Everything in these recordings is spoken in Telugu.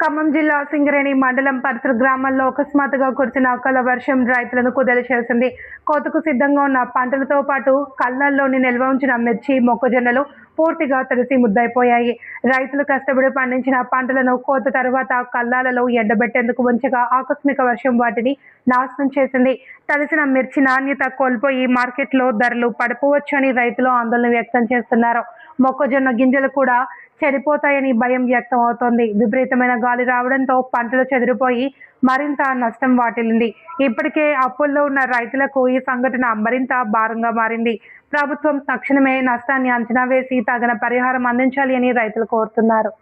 ఖమ్మం జిల్లా సింగరేణి మండలం పరిసర గ్రామాల్లో అకస్మాత్తుగా కురిసిన అకాల వర్షం రైతులను కుదేలు చేసింది. కోతకు సిద్ధంగా ఉన్న పంటలతో పాటు కళ్ళల్లోని నిల్వ ఉంచిన మిర్చి, మొక్కజొన్నలు పూర్తిగా తడిసి ముద్దయిపోయాయి. రైతులు కష్టపడి పండించిన పంటలను కోత తర్వాత కళ్ళాలలో ఎండబెట్టేందుకు ఉంచగా ఆకస్మిక వర్షం వాటిని నాశనం చేసింది. తడిసిన మిర్చి నాణ్యత కోల్పోయి మార్కెట్లో ధరలు పడిపోవచ్చని రైతులు ఆందోళన వ్యక్తం చేస్తున్నారు. మొక్కజొన్న గింజలు కూడా చెడిపోతాయని భయం వ్యక్తం అవుతోంది. విపరీతమైన గాలి రావడంతో పంటలు చెదిరిపోయి మరింత నష్టం వాటిల్లింది. ఇప్పటికే అప్పుల్లో ఉన్న రైతులకు ఈ సంఘటన మరింత భారంగా మారింది. ప్రభుత్వం తక్షణమే నష్టాన్ని అంచనా వేసి తగిన పరిహారం అందించాలి అని రైతులు కోరుతున్నారు.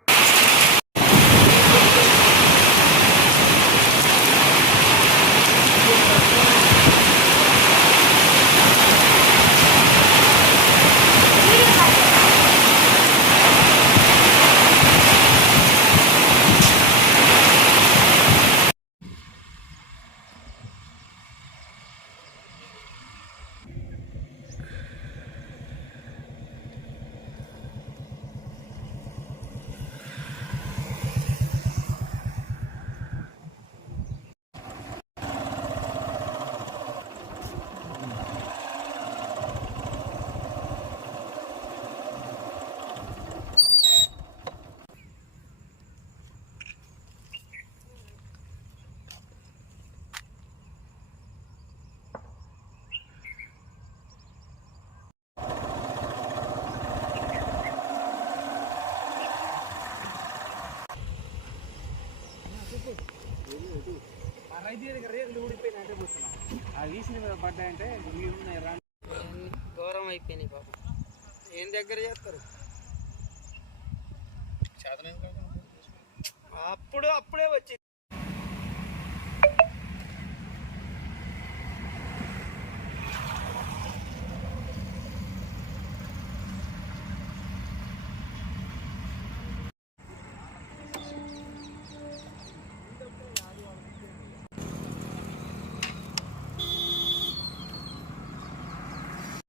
ఘోరం అయిపోయినాయి పాపం. ఏం దగ్గర చేస్తారు అప్పుడే వచ్చి